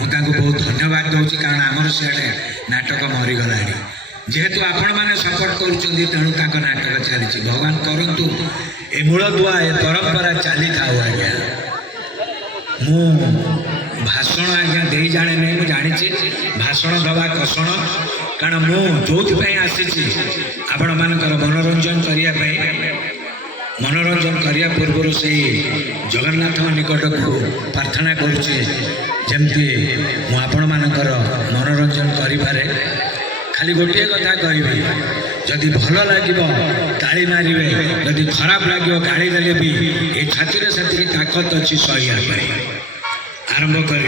मुझे बहुत धन्यवाद दूसरी कारण आमर सियाड़े नाटक मरीगला जेहेतु आपण मैंने सपोर्ट कर तेणु नाटक चली भगवान करूँ ए मूलदुआ ए परंपरा चली था आज्ञा मु भाषण आज्ञा दे जाने नहीं मुझे जानी भाषण दवा कषण कारण मु जो आसी आपण मानकर मनोरंजन करने मनोरंजन करने पूर्व से जगन्नाथ निकट को प्रार्थना करुचे जमती मुझे मानकर मनोरंजन करें खाली गोटे कथा कहि जदि भल लगे ताली मारे जदि खराब लगे गाड़ी देले भी ये छाती से ताकत अच्छी सही आरंभ करी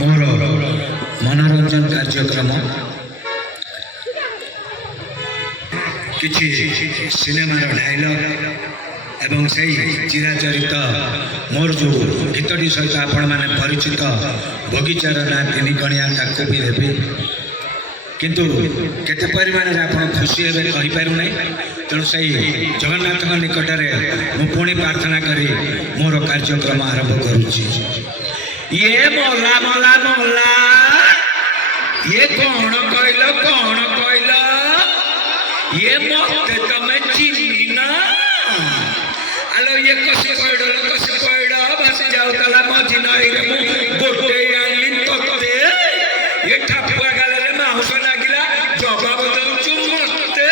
मोर मनोरंजन कार्यक्रम किछि सिनेमार डायलॉग एवं से चिराचरित मोर जो गीतटी सहित आपण मैंने परिचित बगीचार ना तीन कणिया ताको भी देवी किंतु केते परिमाण रे आपण खुशी हेबे कहि पारु नै तेणु से जगन्नाथ निकट में मु पुणी प्रार्थना करी मोर कार्यक्रम आरंभ करुछि। ये मोला मोला मोला ये कौन कहल ये मत तमे चिन्नी ना आलो ये कसे पड़ बस जाऊ तला मझी नई रे मु गोटे आली तते ये ठापुआ गाल रे माउस लागिला जवाब दउछु मते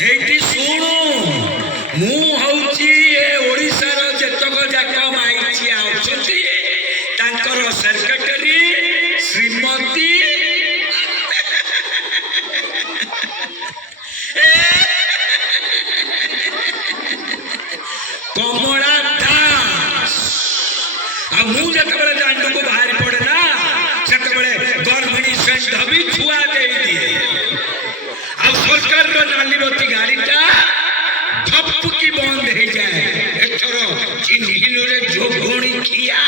हेटी सुनु मु हउची ए ओडिसा रो जतक जाक माइची आउछती तांकर सेक्रेटरी श्रीमती कमला दास आ मुझे जब दांड को बाहर पड़े ना से गर्भिणी सेंट भी छुआ दे दिए आ सरकार रो नाली बत्ती गाड़ीटा ठप की बंद हो जाए एथर चिन्हिलु रे जोगणी किया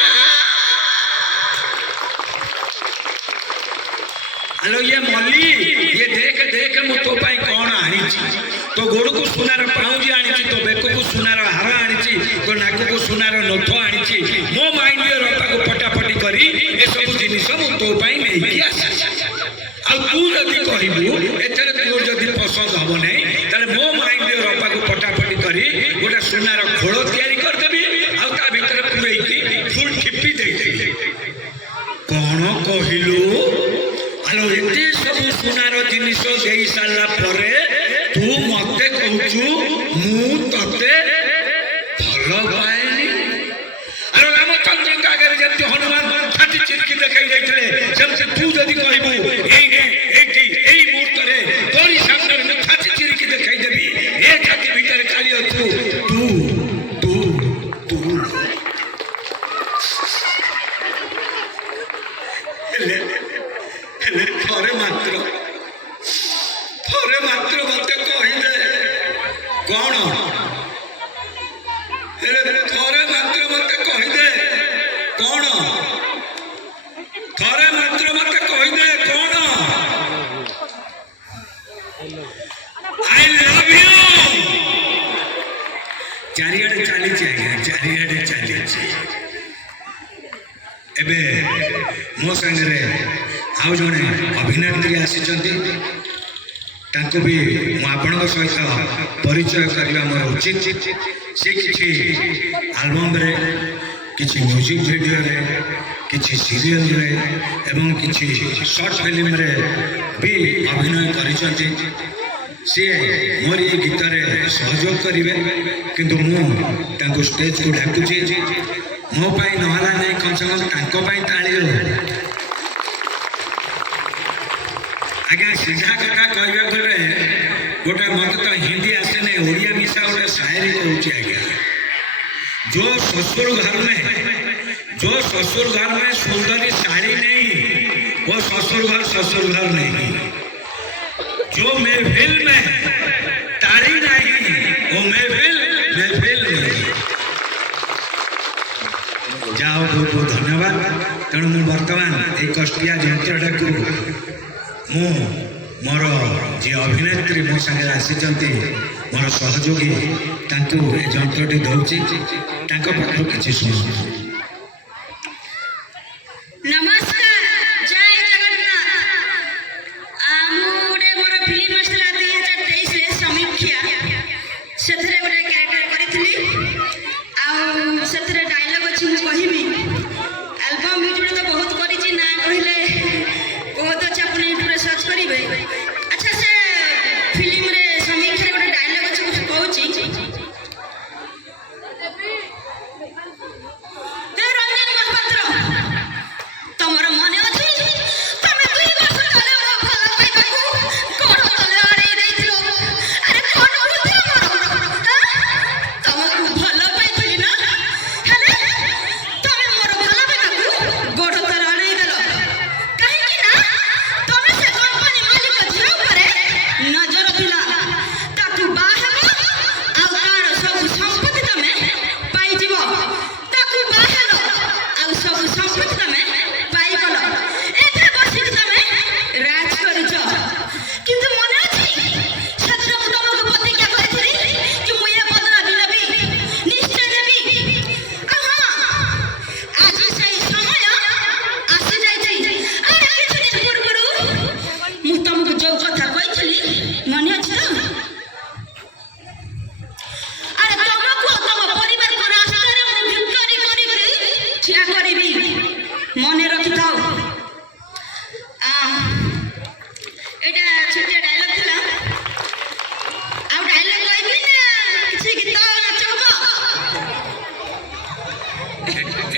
हेलो ये मल्ली ये देख मु तो पाई कौन आनी तो गोड़ को सुनार पाउजी आनी तो बेक को सुनार हार आनी तो नाक को सुनार नथ आनी मो माइंड रपा को फटाफटी करी ए सब जिनिस मु तो पाई नहीं आ तू जदि कहबू एथरे तोर जदि पसंद हबो नै ताले मो माइंड रपा को फटाफटी करी गोटा सुनार खोल तैयारी कर देबी आ ता भीतर पुरई की फुल ठिप्पी दे दे कोन कहिलु आलो एते सब सुनार जिनिस देई साला परे तू मते कहूचु मु तते भलो पाएनी अरे रामचंद्र का आगे जति हनुमान छाती चिरकी देखाई जाइतले जमसे तू जदि कहबू एई मुहूर्त रे तोरी सामने में छाती चिरकी देखाई देबी ए छाती भीतर खाली अछु तू थरे मात्र मत कहले कौन थरे मात्र मत कहले कौन थरे मात्र मत कहले कौन आई लव यू चारियाडे चली एबे मो संगे आउ जड़े अभिनेत्री आसी भी आपण सहित परिचय करवा मोर उचित से किसी आलबम रे किसी म्यूजिक वीडियो रे किसी सीरियल रे एवं किसी शॉर्ट फिल्म रे भी अभिनय करिसंती सी मोर ये गीत रे सहयोग करिवे किंतु मु स्टेज को डाकुची मो पाई नहला नहीं कम से कम तांको पाई ताली आज्ञा सीधा कथा कहवा गले गोटे मत तो हिंदी आसे नहीं ओडिया मिसा गोटे शायरी कहूँ आज्ञा जो ससुर घर में सुंदरी साड़ी नहीं वो ससुर घर नहीं जो महफिल में ताली नहीं वो महफिल नहीं जाओ बहुत बहुत धन्यवाद तेणु मु बर्तमान एक कष्टिया यंत्रटा को मोर जी अभिनेत्री मो संगे आसी ମୋର ସହଯୋଗୀ ତାଙ୍କୁ ଏ ଯନ୍ତ୍ରଟି ଦେଉଛି, ତାଙ୍କ ପାଖରୁ କିଛି ଶୁଣନ୍ତୁ। नमस्कार, जय जगन्नाथ। गोटे मोर फिल्म आसला 2023 रे समीक्षा से गोटे क्यारेक्टर करी से डायलॉग अच्छी मुझे कहबी एल्बम म्यूजिक तो बहुत करी ना कहले बहुत अच्छा अपने यूट्यूब सर्च करेंगे। अच्छा से फिल्म रे समीक्षा गोटे डायलॉग अच्छी कुछ कहूँ रंजन महापात्र तमर मन अच्छी तमे 2 वर्ष तले मो भल पाइबाकू कोड़ तले अड़े देइथिलो। अरे कोन बुद्धि मोर तमकू भल पाइथिली ना हेले तमे मोर भल पाइबाकू गोड़ तले अड़े देलो काहे कि ना तमे से कंपनी मालिक झियो करे नजर थिला ताकू बाहेबो आ तार सब संपत्ति तमे पाइ जिवो ताकू बाहेलो आ सब संपत्ति तमे पाइगल एथे बसिक तमे राज करछ। किंतु मने अछि छत्र तमको प्रतिज्ञा करथिली कि मु ए बदला दिलबी निश्चय देबी। हां आज सही समय आसी जाइछि। अरे किछु दिन पूर्वरु मु तमको जो कथा कहिथिली मने अछि तो? अरे तमको तम परिवार को रास्तारे मु भिकारी करी ठिया करबी मने रखि थाओ। एटा छोटिया डायलॉग थिला आ डायलॉग कहबी ना किछि गीत नाचब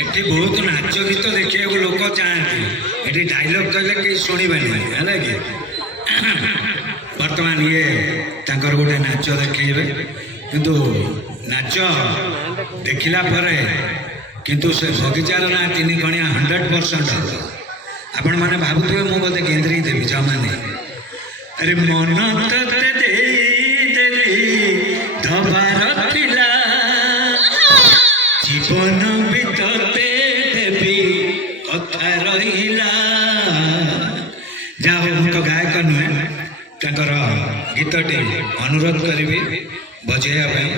एटी बहुत नाच गीत देखिए लोक चाहती, एटी डायलॉग कहले कहीं शुणबेनि है कि बर्तमान ये तांकर गोटे नाच देखेबे किंतु नाच देखिला परे किंतु से बगीचार ना 3 गणिया 100% आपण माने भाबुथिबे मु बोधे केंद्री देवी जमा नहीं। अरे मन तते देली धबार थिला जीवन बितते देवी कथा रहिला। जाओ उनको गायक नुहे तांकर गीतटी अनुरोध करी बजेया भाई।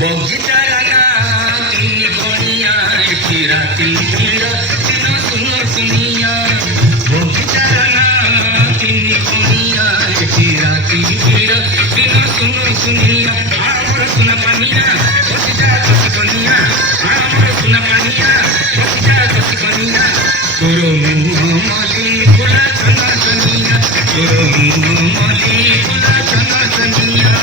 बगीचा लगा 3 गणिया की राती भीड़ दिन सुनो सुनिया। बगीचा लगा 3 गणिया की राती भीड़ दिन सुनो सुनिया। आमर सुना पानिया बगीचा दस गणिया आमर सुना पानिया बगीचा दस गणिया। तोरो मुँह मली फुला चना चनिया तोरो मुँह मली फुला चना चनिया।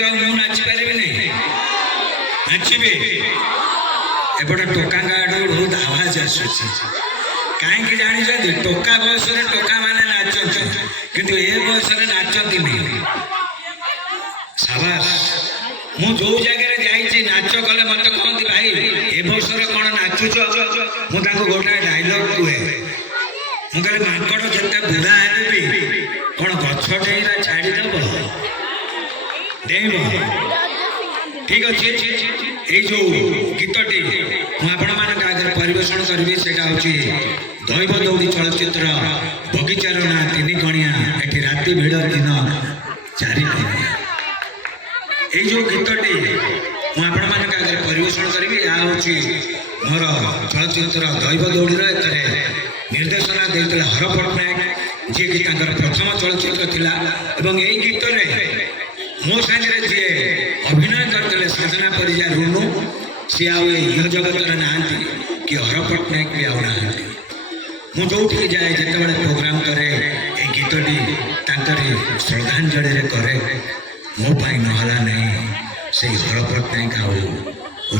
ନାଚିପାରିବ ଆଉ ମୁଁ ନାଚିପାରିବିନି? ନାଚିବି। ଏପଟେ ଟୋକାଙ୍କ ଆଡୁ ବହୁତ ଆୱାଜ ଆସୁଛି। କାହିଁକି ଜାଣିଛନ୍ତି? ଟୋକା ବୟସରେ ଟୋକା ମାନେ ନାଚନ୍ତି, କିନ୍ତୁ ଏ ବୟସରେ ନାଚନ୍ତିନି। ସାବାସ। ମୁଁ ଯୋଉ ଜାଗାରେ ଯାଇଛି ନାଚ କଲେ ମତେ କହନ୍ତି, ଭାଇ ଏ ବୟସରେ କଣ ନାଚୁଛ? ମୁଁ ତାଙ୍କୁ ଗୋଟାଏ ଡାଇଲଗ କୁହେ। ମୁଁ କହିଲି, ମାଙ୍କଡ ଯେତେ ବୁଢା ହେଲେ ବି କଣ ଗଛ ଡେଇଁବା ଛାଡ଼ିଦବ? ଡେଇଁବ। ଠିକ ଅଛି। ଏଇ ଯୋଉ ଗୀତଟି ମୁଁ ଆପଣମାନଙ୍କ ଆଗରେ ପରିବେଷଣ କରିବି, ସେଟା ହଉଛି ଦୈବ ଦୌଡ଼ି ଚଳଚ୍ଚିତ୍ର ବଗିଚାର ନାଁ ତିନି କଣିଆ, ଏଠି ରାତି ଭିଡ଼ ଦିନ ଚାରି କଣିଆ। ଏଇ ଯୋଉ ଗୀତଟି ମୁଁ ଆପଣମାନଙ୍କ ଆଗରେ ପରିବେଷଣ କରିବି, ଏହା ହଉଛି ମୋର ଚଳଚ୍ଚିତ୍ର ଦୈବ ଦୌଡ଼ିର। ଏଥିରେ ନିର୍ଦ୍ଦେଶନା ଦେଇଥିଲେ ହର ପଟ୍ଟନାୟକ, ଯିଏକି ତାଙ୍କର ପ୍ରଥମ ଚଳଚ୍ଚିତ୍ର ଥିଲା। ଏବଂ ଏଇ ଗୀତରେ ମୋ ସାଙ୍ଗରେ ଯିଏ ଅଭିନୟ କରିଥିଲେ ସାଧନା ପରିଜା ରୁନୁ, ସିଏ ଆଉ ଏ ଇହ ଜଗତରେ ନାହାନ୍ତି, କି ହର ପଟ୍ଟନାୟକ ବି ଆଉ ନାହାନ୍ତି। ମୁଁ ଯୋଉଠିକି ଯାଏ, ଯେତେବେଳେ ପ୍ରୋଗ୍ରାମ କରେ, ଏଇ ଗୀତଟି ତାଙ୍କରି ଶ୍ରଦ୍ଧାଞ୍ଜଳିରେ କରେ। ମୋ ପାଇଁ ନହେଲା ନାହିଁ, ସେଇ ହର ପଟ୍ଟନାୟକ ଆଉ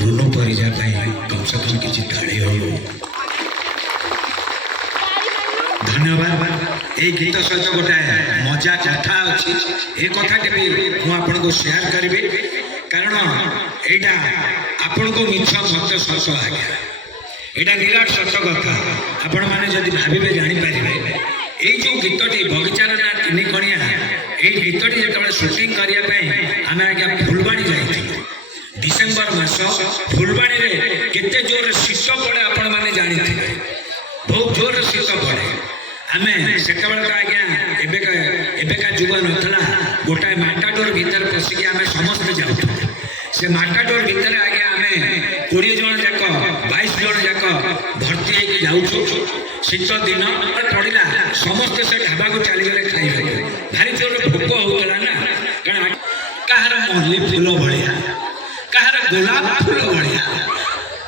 ରୁନୁ ପରିଜା ପାଇଁ କମ୍ ସେ କମ୍ କିଛି ତାଳି ହଉ। ଧନ୍ୟବାଦ। এই গীত সহিত গোটাଏ ମଜା କଥା ଅଛି। ଏ କଥାଟି ବି ମୁଁ ଆପଣଙ୍କୁ ସେୟାର କରିବି, କାରଣ ଏଇଟା ଆପଣଙ୍କୁ ମିଛ ମତେ ସତ ଆଜ୍ଞା, ଏଇଟା ନିରାଟ ସତ କଥା। ଆପଣମାନେ ଯଦି ଭାବିବେ ଜାଣିପାରିବେ। ଏଇ ଯୋଉ ଗୀତଟି ବଗିଚାର ନାଁ ତିନି କଣିଆ, ଏଇ ଗୀତଟି ଯେତେବେଳେ ସୁଟିଂ କରିବା ପାଇଁ ଆମେ ଆଜ୍ଞା ଫୁଲବାଣୀ ଯାଇଥିଲୁ। ଡିସେମ୍ବର ମାସ ଫୁଲବାଣୀରେ କେତେ ଜୋରରେ ଶୀତ ପଡ଼େ ଆପଣମାନେ ଜାଣିଥିବେ। ବହୁତ ଜୋରରେ ଶୀତ ପଡ଼େ। ଆମେ ସେତେବେଳେ ତ ଆଜ୍ଞା ଏବେକା ଯୁଗ ନଥିଲା। ଗୋଟାଏ ମାଟାଡୋର ଭିତରେ ପଶିକି ଆମେ ସମସ୍ତେ ଯାଉଥିଲୁ। ସେ ମାଟାଡୋର ଭିତରେ ଆଜ୍ଞା ଆମେ 20 ଜଣ ଯାକ 22 ଜଣ ଯାକ ଭର୍ତ୍ତି ହେଇକି ଯାଉଛୁ। ଶୀତ ଦିନ ପଡ଼ିଲା, ସମସ୍ତେ ସେ ଢାବାକୁ ଚାଲିଗଲେ ଖାଇବାକୁ। ଭାରି ଜୋରରେ ଭୋକ ହଉଥିଲା ନା, କାରଣ କାହାର ମଲ୍ଲି ଫୁଲ ଭଳିଆ, କାହାର ଗୋଲାପ ଫୁଲ ଭଳିଆ,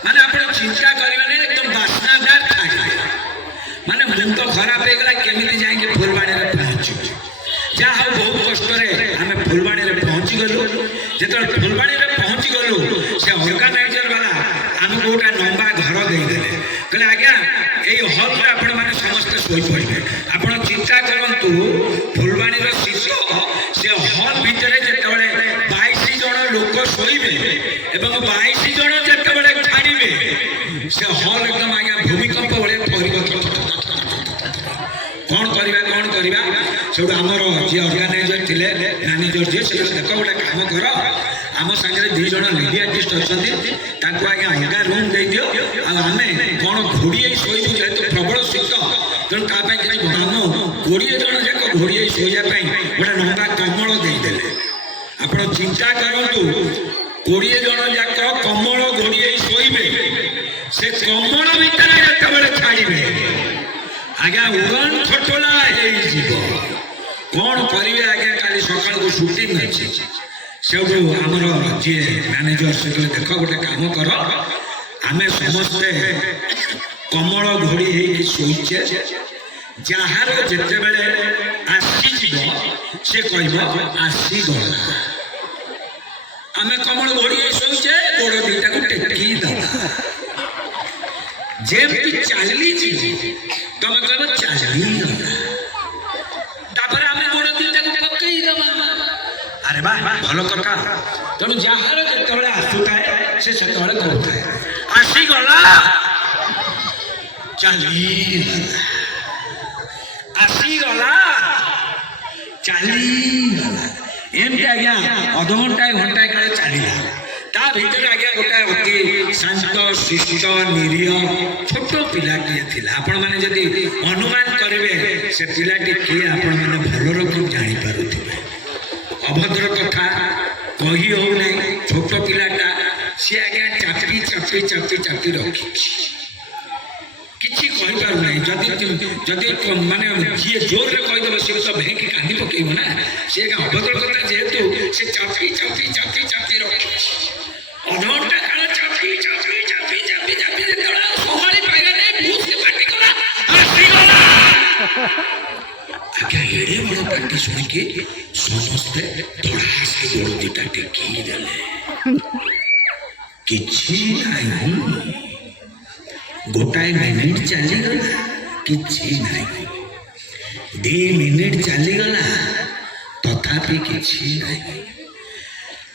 ମାନେ ଆପଣ ଚିନ୍ତା କରିବେନି, ଏକଦମ ବାସ୍ନାଦାର ଖାଇବା। ମାନେ ମୁଣ୍ଡ ଖରାପ ହେଇଗଲା, କେମିତି ଯାଇକି ଫୁଲବାଣୀରେ ପହଞ୍ଚିବୁ। ଯାହା ହଉ ବହୁତ କଷ୍ଟରେ ଆମେ ଫୁଲବାଣୀରେ ପହଞ୍ଚିଗଲୁ। ଯେତେବେଳେ ଫୁଲବାଣୀରେ ପହଞ୍ଚିଗଲୁ, ସେ ଅର୍ଗାନାଇଜର ବାଲା ଆମକୁ ଗୋଟେ ଲମ୍ବା ଘର ଦେଇଦେଲେ। କହିଲେ, ଆଜ୍ଞା ଏଇ ହଲ୍ରେ ଆପଣମାନେ ସମସ୍ତେ ଶୋଇପଡ଼ିବେ। ଆପଣ ଚିନ୍ତା କରନ୍ତୁ, ଫୁଲବାଣୀର ଶୀତ, ସେ ହଲ୍ ଭିତରେ ଯେତେବେଳେ 22 ଜଣ ଲୋକ ଶୋଇବେ ଏବଂ 22 ଜଣ ଯେତେବେଳେ ଛାଡ଼ିବେ, ସେ ହଲ୍ ଏକଦମ ଆଜ୍ଞା ଭୂମିକମ୍ପ ଭଳିଆ ଥରିବ। କଣ କରିବା ସେଠୁ ଆମର ଯିଏ ଅର୍ଗାନାଇଜର ଥିଲେ, ମ୍ୟାନେଜର ଯିଏ, ସେ ଦେଖ ଗୋଟେ କାମ କର, ଆମ ସାଙ୍ଗରେ 2 ଜଣ ଲେଡି ଆର୍ଟିଷ୍ଟ ଅଛନ୍ତି, ତାଙ୍କୁ ଆଜ୍ଞା ଅଲଗା ରୁମ୍ ଦେଇଦିଅ, ଆଉ ଆମେ କଣ ଘୋଡ଼ିଆଇ ଶୋଇବୁ, ଯେହେତୁ ପ୍ରବଳ ଶୀତ, ତେଣୁ ତା ପାଇଁ କିଛି ଆମ 20 ଜଣ ଯାକ ଘୋଡ଼ିଆଇ ଶୋଇବା ପାଇଁ ଗୋଟେ ଲମ୍ବା କମଳ ଦେଇଦେଲେ। ଆପଣ ଚିନ୍ତା କରନ୍ତୁ, 20 ଜଣ ଯାକ କମଳ ଘୋଡ଼ିଆଇ ଶୋଇବେ, ସେ କମଳ ଭିତରେ ଯେତେବେଳେ ଛାଡ଼ିବେ ଆଜ୍ଞା ଉଡ଼ନ ଛଟୋଲା ହେଇଯିବ। କଣ କରିବେ ଆଜ୍ଞା, କାଲି ସକାଳକୁ ସୁଟିଂ ଅଛି। ସେଠୁ ଆମର ଯିଏ ମ୍ୟାନେଜର ସେ କହିଲେ, ଦେଖ ଗୋଟେ କାମ କର, ଆମେ ସମସ୍ତେ କମଳ ଘୋଡ଼ି ହେଇକି ଶୋଇଛେ, ଯାହାର ଯେତେବେଳେ ଆସିଯିବ ସେ କହିବ ଆସିଗଲା। ଆମେ କମଳ ଘୋଡ଼ି ହେଇ ଶୋଇଛେ, ଗୋଡ଼ ଦିଟାକୁ ଟେକି ଦବା, ଯେମିତି ଚାଲିଛି ତମେ କହିବ ଚାଲିଗଲା, ତାପରେ ଆମେ ଗୋଡ଼ ଦିଟାକୁ ପକେଇ ଦବା। ଆରେ ବା, ଭଲ କଥା। ତେଣୁ ଯାହାର ଯେତେବେଳେ ଆସୁଥାଏ ସେ ସେତେବେଳେ କହୁଥାଏ ଆସିଗଲା, ଚାଲିଗଲା, ଆସିଗଲା, ଚାଲିଗଲା। ଏମିତି ଆଜ୍ଞା ଅଧଘଣ୍ଟାଏ ଘଣ୍ଟାଏ କାଳେ ଚାଲିଲା। ତା ଭିତରେ ଆଜ୍ଞା ଗୋଟାଏ ଅତି ଶାନ୍ତ ଶିଷ୍ଟ ନିରୀହ ଛୋଟ ପିଲାଟିଏ ଥିଲା। ଆପଣମାନେ ଯଦି ଅନୁମାନ କରିବେ ସେ ପିଲାଟି କିଏ, ଆପଣମାନେ ଭଲ ରକମ ଜାଣିପାରୁଥିବେ। ଅଭଦ୍ର କଥା କହି ହଉନାହିଁ, ଛୋଟ ପିଲାଟା, ସିଏ ଆଜ୍ଞା ଚାପି ଚାପି ଚାପି ଚାପି ରଖିଛି, କିଛି କହିପାରୁନାହିଁ। ଯଦି ମାନେ ଯିଏ ଜୋରରେ କହିଦେବ ସିଏ ତ ଭେଁକି କାନ୍ଦି ପକେଇବ ନା। ସିଏ ଆଜ୍ଞା ଅଭଦ୍ର କଥା ଯେହେତୁ ସେ ଚାପି ଚାପି ଚାପି ଚାପି ରଖିଛି। ଅଧଘଣ୍ଟା କାଳ ଚାପି ଚାପି ଚାପି ଚାପି ଚାପି ଯେତେବେଳେ ଆଉ ସମ୍ଭାଳି ପାଇଲା ନାହିଁ, ବହୁତ ପାଟି କଲା ଆସିଗଲା। ଆଜ୍ଞା ଏଡ଼େ ବଡ଼ ପାଟି ଶୁଣିକି ସମସ୍ତେ ଧଡ଼ାସ ଗୋଡ଼ ଦିଟା ଟେକି ଦେଲେ କିଛି ନାହିଁ ଗୋଟାଏ ମିନିଟ୍ ଚାଲିଗଲା କିଛି ନାହିଁ 2 ମିନିଟ୍ ଚାଲିଗଲା ତଥାପି କିଛି ନାହିଁ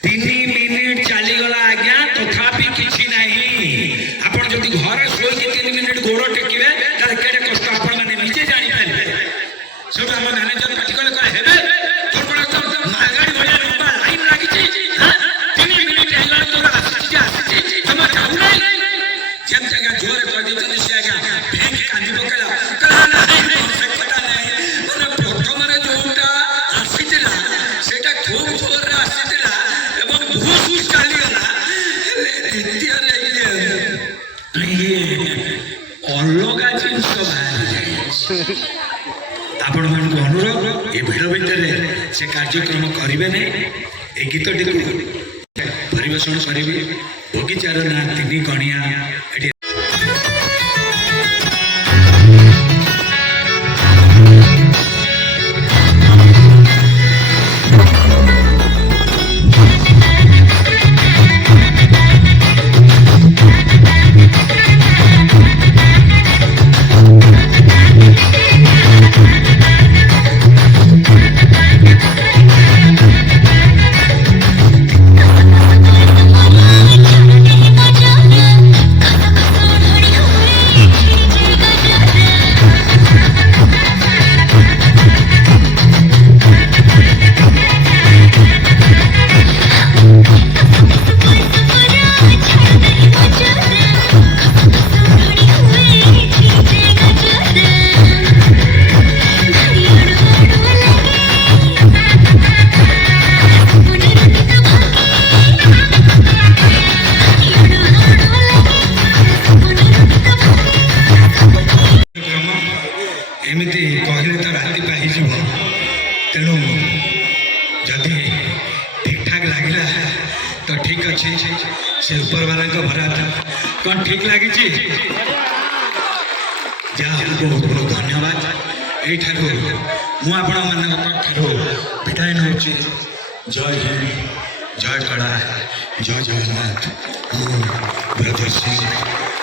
3 ମିନିଟ୍ ଚାଲିଗଲା ଆଜ୍ଞା ତଥାପି କିଛି ନାହିଁ ଆପଣ ଯଦି ଘରେ ଶୋଇକି 3 ମିନିଟ୍ ଗୋଡ଼ ଟେକିବେ ତାହେଲେ କେଡ଼େ କଷ୍ଟ ଆପଣମାନେ ନିଜେ ଜାଣିପାରିବେ ସେଠୁ ଆମ ମ୍ୟାନେଜର ପାଟି କଲେ ହେବେ ତୋର କ'ଣ ମାଗାଡ଼ି ଭଳିଆ ଲମ୍ବା ଲାଇନ୍ ଲାଗିଛି 3 ମିନିଟ୍ ହେଲା ତୋର ଆସିଛି ଯେ ଆସିଛି ତମେ ଯାଉନାହିଁ ଯେମିତି ଆଜ୍ଞା ଜୋରରେ କହିଦେଇଛନ୍ତି ସେ ଆଜ୍ଞା ଭେଙ୍କି କାନ୍ଦି ପକେଇଲା ସେ କଥା ନାହିଁ ମାନେ ପ୍ରଥମରେ ଯୋଉଟା ଆସିଥିଲା ସେଇଟା ଖୁବ୍ ଜୋରରେ ଆସିଥିଲା ଏବଂ ବହୁତ ଚାଲିଗଲା ହେଲେ ଦ୍ୱିତୀୟରେ ଅଲଗା ଜିନିଷ ବାହାରି ଯାଇଛି ଆପଣମାନଙ୍କୁ ଅନୁରୋଧ ଏ ଭିଡ଼ ଭିତରେ ସେ କାର୍ଯ୍ୟକ୍ରମ କରିବେ ନାହିଁ ଏ ଗୀତଟିକୁ ପରିବେଷଣ କରିବି ବଗିଚାର ନାଁ 3 କଣିଆ ଏଠି ଏମିତି କହିଲେ ତ ରାତି ପାଇଯିବ ତେଣୁ ଯଦି ଠିକ୍ଠାକ୍ ଲାଗିଲା ତ ଠିକ୍ ଅଛି ସେ ଉପରବାଲାଙ୍କ ବରାଦ କ'ଣ ଠିକ୍ ଲାଗିଛି ଯାହା ବହୁତ ବହୁତ ଧନ୍ୟବାଦ ଏଇଠାରୁ ମୁଁ ଆପଣମାନଙ୍କ ଠାରୁ ବିଦାୟ ନେଉଛି ଜୟ ହିନ୍ଦ ଜୟ କଳା ଜୟ ଜଗନ୍ନାଥ ମୁଁ ବ୍ରଜେଶ ସିଂ